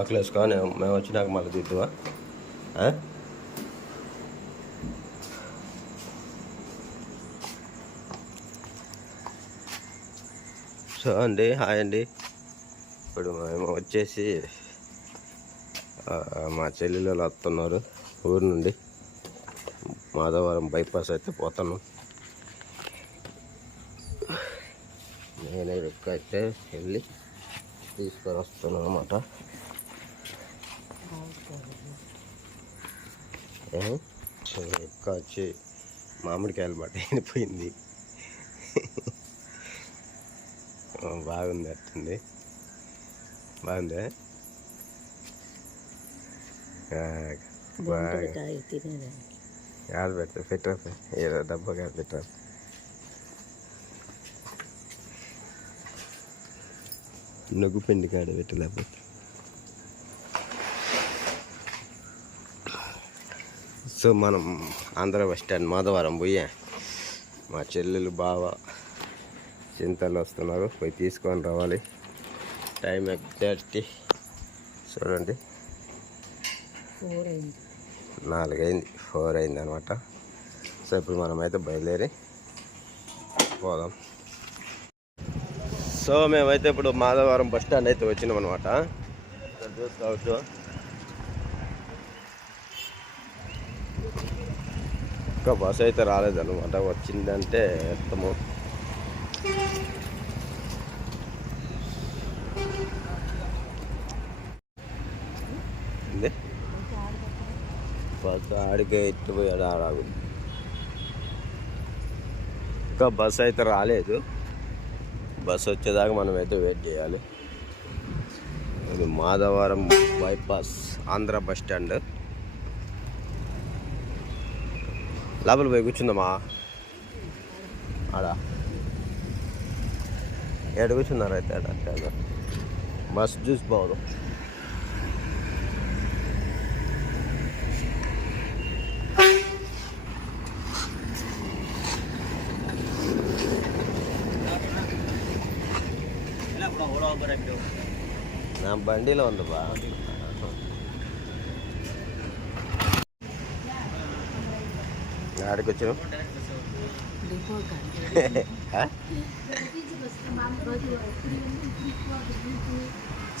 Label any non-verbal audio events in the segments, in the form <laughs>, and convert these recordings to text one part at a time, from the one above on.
ఆకలి వేసుకొని మేము వచ్చినాక మళ్ళీ దిద్దువా సో అండి హాయ్ అండి. ఇప్పుడు మేము వచ్చేసి మా చెల్లెలు వస్తున్నారు ఊరు నుండి. మాధవరం బైపాస్ అయితే పోతాను. నేనే ఎక్కువ అయితే వెళ్ళి తీసుకొని వస్తాను అనమాట ఎక్కువ వచ్చి మామిడికాయలు బట్ట అయిపోయింది బాగుంది అట్టుంది. బాగుంది? బాగా. యాడ్ పెడతా పెట్టరా ఏదో డబ్బా కాదు పెట్టరా నగ్గు పిండి కాడ పెట్టలేకపోతే. సో మనం ఆంధ్ర బస్ స్టాండ్ మాధవరం పోయా మా చెల్లెలు బావ చింతలు వస్తున్నారు. పోయి తీసుకొని రావాలి. టైం ఎగ్జాక్ట్ చూడండి. అయింది నాలుగైంది. ఫోర్ అయింది అనమాట సో ఇప్పుడు మనమైతే బయలుదేరి పోదాం. సో మేమైతే ఇప్పుడు మాధవరం బస్ స్టాండ్ అయితే వచ్చినాం అనమాట ఇక్కడ చూసుకోవచ్చు ఇంకా బస్ అయితే రాలేదన్నమాట వచ్చిందంటే ఎత్తము బస్ ఆడికే ఎత్తిపోయాడు ఆడాగు ఇంకా బస్ అయితే రాలేదు. బస్ వచ్చేదాకా మనం అయితే వెయిట్ చేయాలి. ఇది Madhavaram bypass Andhra bus stand. లోపల పోయి కూర్చుందామా? ఆడ. ఏడు కూర్చున్నారు అయితే ఆడ? మస్తు జ్యూస్ చూసి పోదు నా బండిలో ఉంది ఆడికి వచ్చాను <laughs>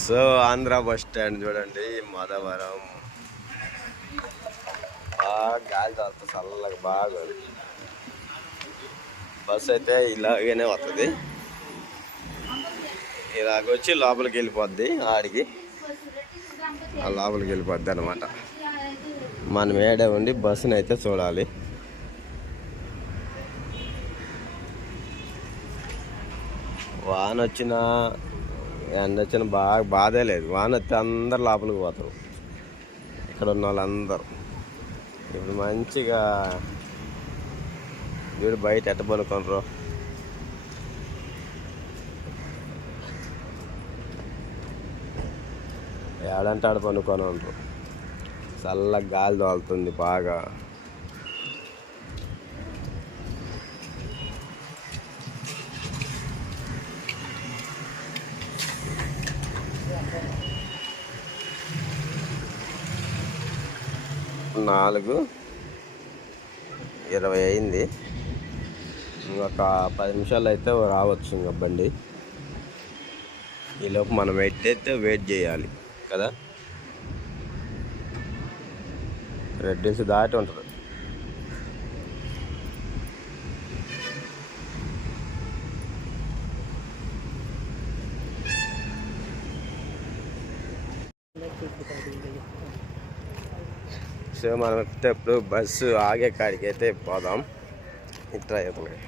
సో ఆంధ్ర బస్ స్టాండ్ చూడండి మాధవరం. బాగా గాలి తాగుతుంది చల్లగా బాగా. బస్ అయితే ఇలాగనే వస్తుంది ఇలాగ వచ్చి లోపలికి వెళ్ళిపోద్ది ఆడికి. ఆ లోపలికి వెళ్ళిపోద్ది అనమాట మనం ఏడే ఉండి బస్సుని అయితే చూడాలి. వాన వచ్చినా ఎండ వచ్చినా బాగా బాధే లేదు. వాన వస్తే అందరు లోపలికి పోతారు. ఇక్కడ ఉన్న వాళ్ళందరూ ఇప్పుడు మంచిగా వీడు బయట ఎట్ట పనుకుంటారు ఏడంటే ఆడ పనుకొని ఉంటారు చల్ల గాలి తోలుతుంది బాగా. నాలుగు. ఇరవై అయింది. ఇంకొక పది నిమిషాలు అయితే రావచ్చు ఇంక బండి. ఈలోపు మనం ఎట్టయితే వెయిట్ చేయాలి కదా? రెడ్డిన్స్ దాటి ఉంటుంది. సో మనం అయితే ఇప్పుడు బస్సు ఆగే కాడికి అయితే పోదాం. ఇట్లా అవుతున్నాయి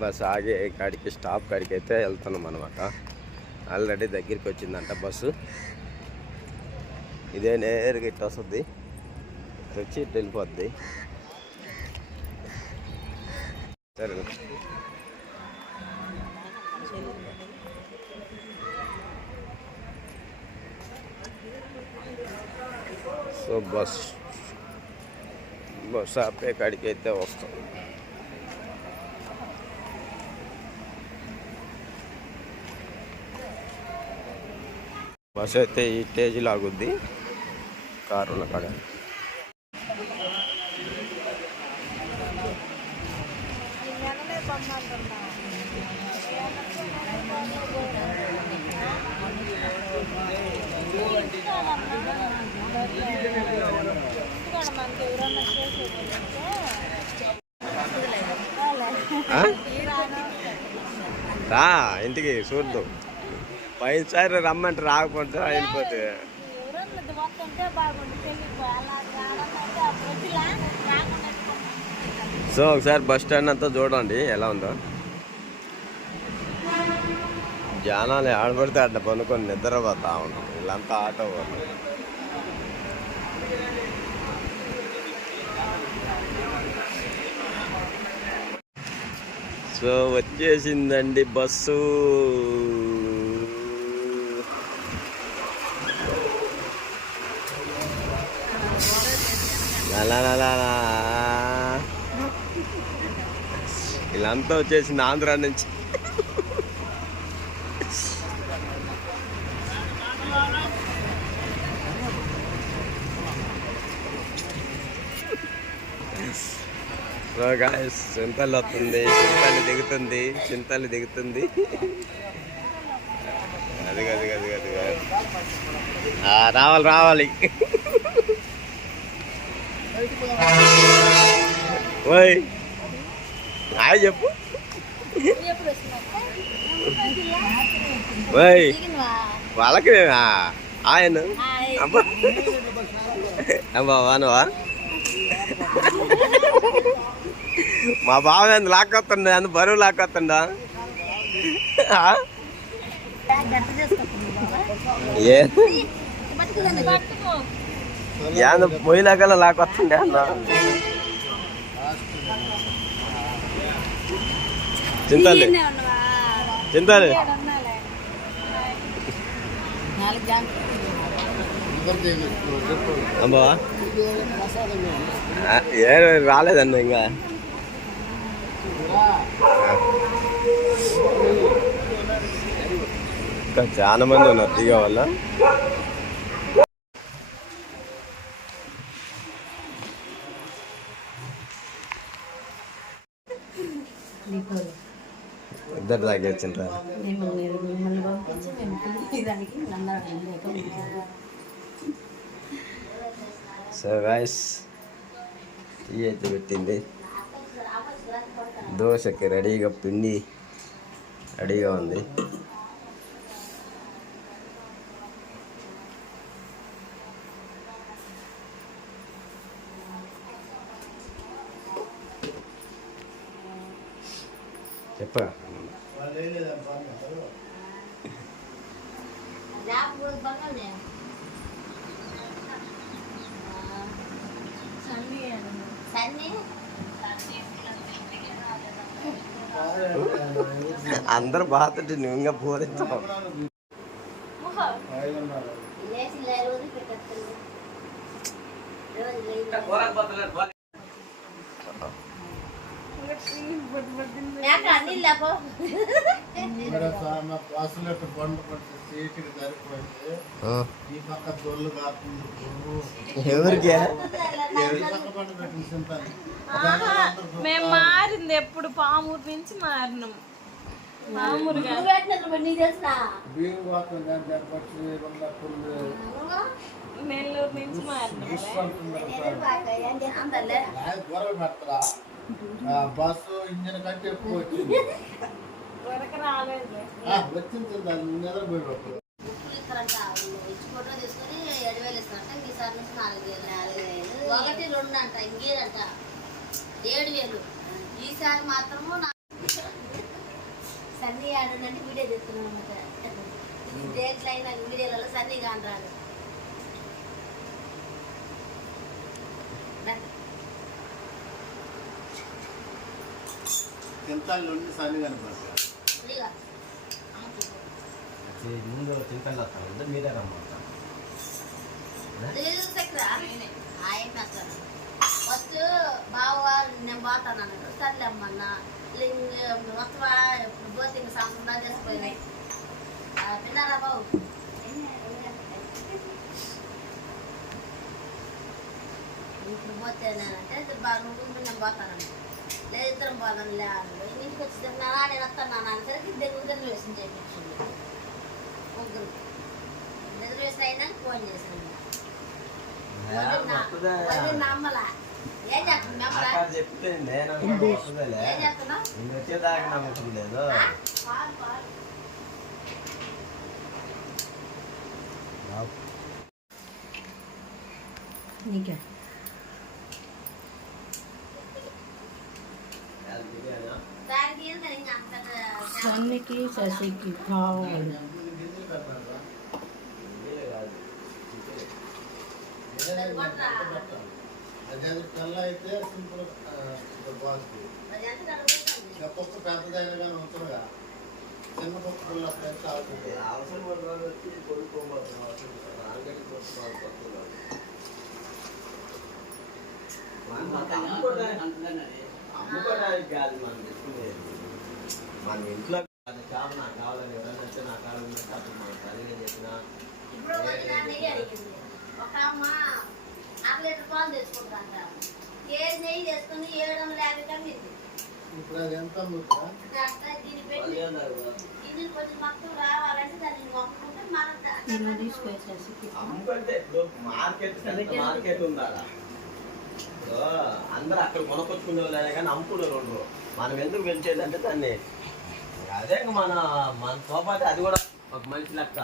బస్సు ఆగే కాడికి స్టాప్ కాడికి అయితే వెళ్తున్నాం అనమాట ఆల్రెడీ దగ్గరికి వచ్చిందంట బస్సు. ఇదే నేరుగా ఇట్లా వస్తుంది. వచ్చి ఇట్లా వెళ్ళిపోద్ది. సరే సో బస్ బస్ ఆపే కాడికి అయితే వస్తాం. బస్ అయితే ఈ స్టేజ్ లాగుద్ది కారు ఉన్న కాడ. రా ఇంటికి చూద్దాం. పైసారి రమ్మంటే రాకపోతే అయిపోతే సో ఒకసారి బస్ స్టాండ్ అంతా చూడండి ఎలా ఉందో. జనాలు ఆడబడితే అట్లా పనుకొని నిద్రపోతా ఉన్నాం వీళ్ళంతా ఆటో వాళ్ళు. సో వచ్చేసిందండి బస్సు. ఇలా అంతా వచ్చేసింది ఆంధ్ర నుంచి. సో గాయస్ చింతలు వస్తుంది చింతలు దిగుతుంది చింతలు దిగుతుంది. అది అది అది అది రావాలి రావాలి. ఓయ్ హాయ్ చెప్పు. ఓయ్ వాళ్ళకి ఆయన అమ్మా అమ్మా వానవా? మా బావ ఎంత లాక్కొస్తుండే అంత బరువు లాక్కొస్తుండా ఆ? ఏ? లాక్ పొయ్యిలాగల లాక్కొస్తుండే అన్న? చింతలే అమ్మా ఏ రాలేదన్న ఇంకా. ఇంకా చాలా మంది ఉన్నారు దిగ వల్ల ఇద్దరు తాగేచ్చిండ్రా సో గాయస్ ఈ అయితే పెట్టింది. దోశకి రెడీగా పిండి రెడీగా ఉంది. చెప్పరా అందరు బాగుంటే నువ్వు ఇంకా పూరించావు ఎవరికి? మేము మారింది ఎప్పుడు పామూరు నుంచి మారినాం. పుల్లు నెల్లూరు నుంచి మారినాం. బస్సు ఇంజన్ కంటే ఎక్కువ వచ్చింది. వరకు రాలేదు. ఆ, వచ్చింది దాన్ని నిద్రపోయినప్పుడు. ఫోటో తీసుకొని ఏడు వేలు ఇస్తారంట. ఈసారి నుంచి నాలుగు వేలు ఒకటి రెండు అంట ఇంకేదంట. ఏడు వేలు. ఈసారి మాత్రము నా- సన్నీ ఆడంటే వీడియో తెస్తున్నాను అనమాట ఈ డేట్లు అయినా వీడియోలలో సన్నీ తింతాలు ఉండి ఫస్ట్ బావ నేను పోతాను అన్నాడు. సర్లేమ్మన్నా. మొత్తం పోతే ఇంక సాంప్రదాయం చేసిపోయినాయి. తిన్నారా బాబు? పోతే అంటే బాగా నేను పోతానన్నాడు లేదు ఇద్దరం పోదాం లే ఇంటికి వచ్చి నాన్న నేను వస్తాను నాన్న అనేసరికి దగ్గర రిజర్వేషన్ చేయించింది ముగ్గురు రిజర్వేషన్ అయినా ఫోన్ చేశాను నమ్మలా ఏం చేస్తున్నావు వచ్చేదాకా నమ్మకం లేదు నీకే సన్నికి శశికి కావాలి అదే తెల్ల అయితే సింపుల్ బాగుంది అది ఎంత కడుగుతుంది ఇంకా పప్పు పెద్దదైన కానీ ఉంటుందిగా చిన్న పప్పు పుల్ల అప్పుడైతే ఆగుతుంది అవసరం పడ్డ వచ్చి కొనుక్కోబోతున్నాం ఆల్రెడీ కొనుక్కోవాలి అమ్ముకోవడానికి కాదు మనం తెచ్చుకునేది మన ఇంట్లో అది కాదు నాకు కావాలని ఎవరైనా వచ్చి నా కావాలి ఉన్నట్టు అప్పుడు మనం చెప్పినా ఇప్పుడు ఒక అమ్మ అర లీటర్ పాలు తెచ్చుకుంటాంట కేజీ నెయ్యి తెచ్చుకుని ఏడు వందల యాభై కమ్మింది ఇప్పుడు అది ఎంత అమ్ముతుందా అట్లా దీన్ని పెట్టి ఇది కొంచెం మొత్తం రావాలంటే దాన్ని మొక్కుకుంటే మనం ఇల్లు తీసుకొని శశికి అమ్ముకుంటే ఇప్పుడు మార్కెట్ మార్కెట్ ఉందా ఇప్పుడు అందరూ అక్కడ కొనుక్కొచ్చుకునే వాళ్ళే కానీ అమ్ముకునే వాళ్ళు మనం ఎందుకు పెంచేది అంటే దాన్ని. అదే మన మనతో పాటు అది కూడా ఒక మనిషి లెక్క.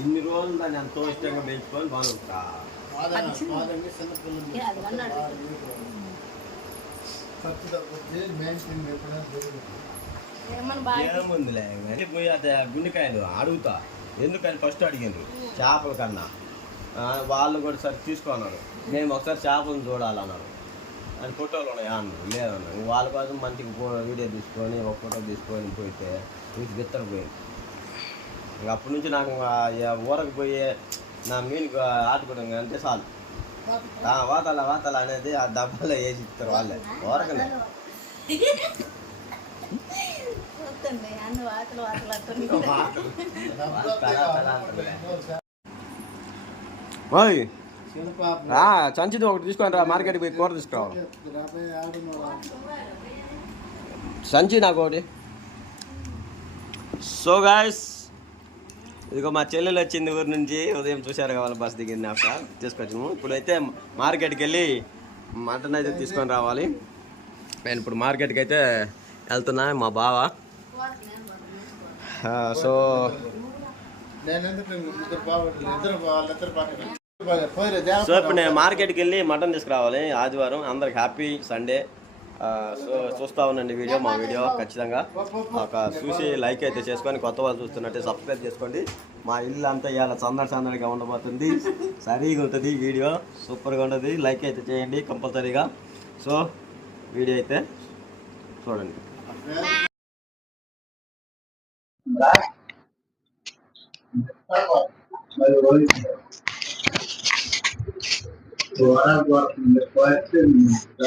ఇన్ని రోజులు దాన్ని ఎంతో ఇష్టంగా పెంచుకొని మనం మాదండి మాదండి చిన్న పిల్లలు ఏ, అది అన్నాడు. ఖర్చు తగ్గుద్ది మెయింటైన్ ఎప్పుడైనా జరుగుతుంది ఏమన్నా బాగా ఏముందిలే పోయి అదే గుండెకాయలు అడుగుతా ఎందుకని ఫస్ట్ అడిగిండ్రు? చేపల కన్నా. వాళ్ళు కూడా సరే తీసుకున్నారు. మేము ఒకసారి చేపలను చూడాలన్నారు. అని ఫోటోలు ఉన్నాయి అన్నారు లేదన్నారు వాళ్ళ కోసం మంచిగా ఫో వీడియో తీసుకొని ఒక ఫోటో తీసుకొని పోయితే చూసి బిత్తర పోయింది. ఇంక అప్పటి నుంచి నాకు ఊరకు పోయి నా మీన్ ఆడుకోవడం అంటే చాలు. ఆ, వాతల వాతల అనేది ఆ డబ్బాలో వేసి ఇస్తారు వాళ్ళే. ఊరకనే. అన్ని వాతలు వాతలు ఓయ్. సంచిది ఒకటి తీసుకొని రా మార్కెట్కి పోయి కూర తీసుకురావాలి. సంచి నాకు ఒకటి సో గాయస్ ఇదిగో మా చెల్లెలు వచ్చింది ఊరి నుంచి ఉదయం చూశారు వాళ్ళ బస్ దిగింది అక్క తీసుకొచ్చాము ఇప్పుడైతే మార్కెట్కి వెళ్ళి మటన్ అయితే తీసుకొని రావాలి. నేను ఇప్పుడు మార్కెట్కి అయితే వెళ్తున్నా మా బావ. సో సో ఇప్పుడు నేను మార్కెట్కి వెళ్ళి మటన్ తీసుకురావాలి ఆదివారం. అందరికి హ్యాపీ సండే. సో చూస్తా ఉండండి వీడియో మా వీడియో ఖచ్చితంగా. ఒక చూసి లైక్ అయితే చేసుకొని కొత్త వాళ్ళు చూస్తున్నట్టే సబ్స్క్రైబ్ చేసుకోండి. మా ఇల్లు అంతా ఇలా సందడి సందడిగా ఉండబోతుంది. సరిగా ఉంటుంది వీడియో. సూపర్గా ఉంటుంది. లైక్ అయితే చేయండి కంపల్సరీగా. సో వీడియో అయితే చూడండి.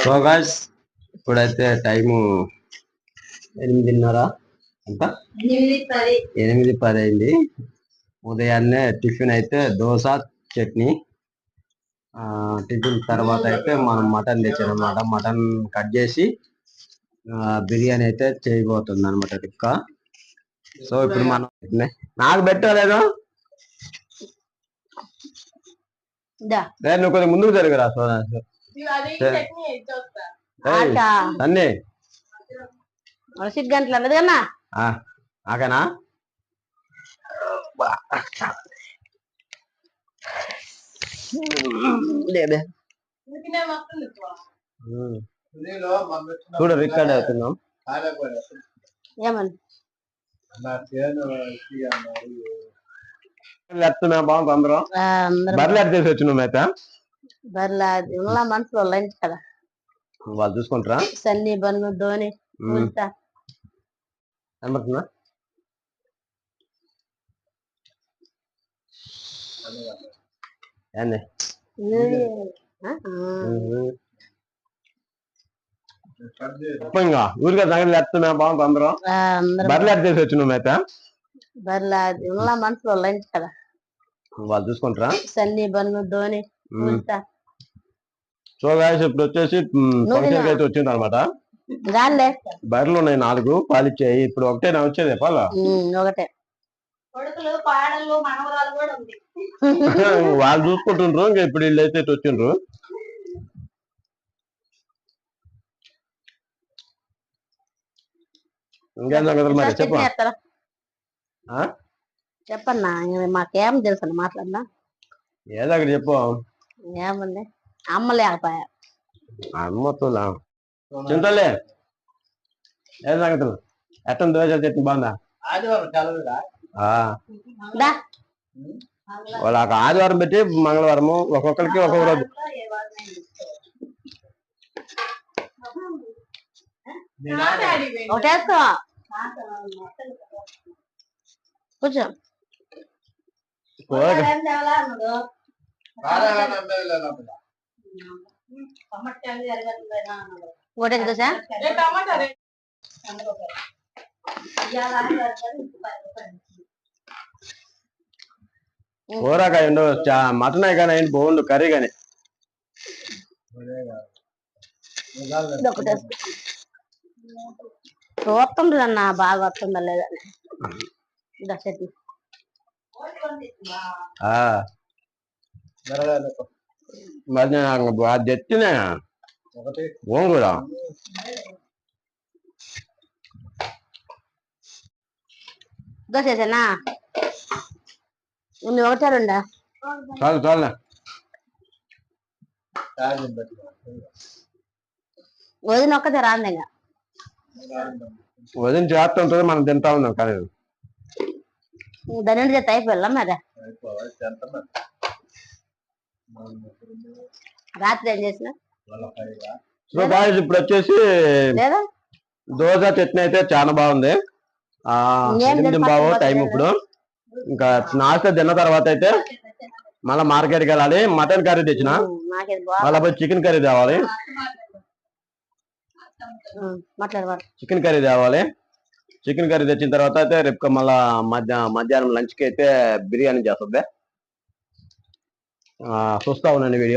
సో గాయస్ ఇప్పుడైతే టైము ఎనిమిదిన్నర ఎంత ఎనిమిది పది. అయింది. ఉదయాన్నే టిఫిన్ అయితే దోశ చట్నీ. ఆ, టిఫిన్ తర్వాత అయితే మనం మటన్ తెచ్చానమాట మటన్ కట్ చేసి బిర్యానీ అయితే చేయబోతుంది అనమాట టిక్క. సో ఇప్పుడు మనం నాకు పెట్టలేదు దా రే, నువ్వు కొంచెం ముందుకు జరుగురా అన్నీ. సిగ్గు గంటలు అన్నది కన్నా. ఆకనా? చూడు రికార్డ్ అవుతున్నాం. కాలేకపోయా ఏమని నా చేను తీయన్నారు. లేస్తున్నా బాగుంది అందరం బర్రెలు ఎట్ చేసి వచ్చినాం అయితే బర్లా ఉన్న మనసులో లంచ్ కదా. వాళ్ళు చూసుకుంటారా? సన్నీ బన్ను ధోని కనబడుతుందా ఏంది. ఇంకా ఊరికే సంగతి లేస్తున్నా బాగుంది అందరం. బర్రెలు ఎట్ చేసి వచ్చినాం అయితే బర్లా ఉన్న మనసులో లంచ్ కదా. వాళ్ళు చూసుకుంటారా? సన్నీ బన్ను ధోని సో గాయస్ ఇప్పుడు వచ్చేసి ఫంక్షన్ అయితే వచ్చింది అనమాట బర్రెలు ఉన్నాయి నాలుగు పాలిచ్చాయి. ఇప్పుడు ఒకటే నా వచ్చేది పాల? ఒకటే. కొడుకులు పాడలు మనవరాలు కూడా ఉంది. <laughs> వాళ్ళు చూసుకుంటుండ్రు ఇంకా ఇప్పుడు వీళ్ళు అయితే వచ్చిండ్రు. ఇంకేం సంగతులు మరి? చెప్పు? చెప్పన్నా ఇంక మాకేం తెలుసు అన్న మాట్లాడినా? ఏదో ఒకటి చెప్పు. ఏముంది? అమ్మ లేకపోయా? అమ్మతులా చింతలే ఏ సంగతులు ఎట్టం దోశ చట్నీ బాగుందా? ఆ, దా. వాళ్ళకి ఆదివారం పెట్టి మంగళవారము ఒక్కొక్కరికి ఒక్కొక్క రోజు. ఒకటి వేసుకో కూర్చో. ఒకటే దోశ? కూరకాయ ఉండవు చా- మటన్ కానీ ఏంటి బాగుండు కర్రీ కానీ చూస్తుంది అన్న బాగా వస్తుందా లేదా అని. మరి నేను బాగా తెచ్చినా దోశ వేసానా నువ్వు ఒకటే రెండా? చాలు చాలు వదిన ఒక్కతే రాంది ఇంకా వదిన చేస్తుంటుంది మనం తింటా ఉన్నాం కానీ. దాని నుండి చేస్తే అయిపోయాలా మరి? రాత్రి ఏం చేసిన ఇప్పుడు వచ్చేసి లేదా? దోశ చట్నీ అయితే చాలా బాగుంది. ఆ పోతే టైం? ఇప్పుడు. ఇంకా నాస్తా తిన్న తర్వాత అయితే మళ్ళీ మార్కెట్కి వెళ్ళాలి. మటన్ కర్రీ తెచ్చిన. మళ్ళీ పోయి చికెన్ కర్రీ తేవాలి. చికెన్ కర్రీ తేవాలి. చికెన్ కర్రీ తెచ్చిన తర్వాత అయితే రేపు మళ్ళా మధ్య మధ్యాహ్నం లంచ్కి అయితే బిర్యానీ చేస్తుంది. చూస్తా ఉన్నాను వీడియో.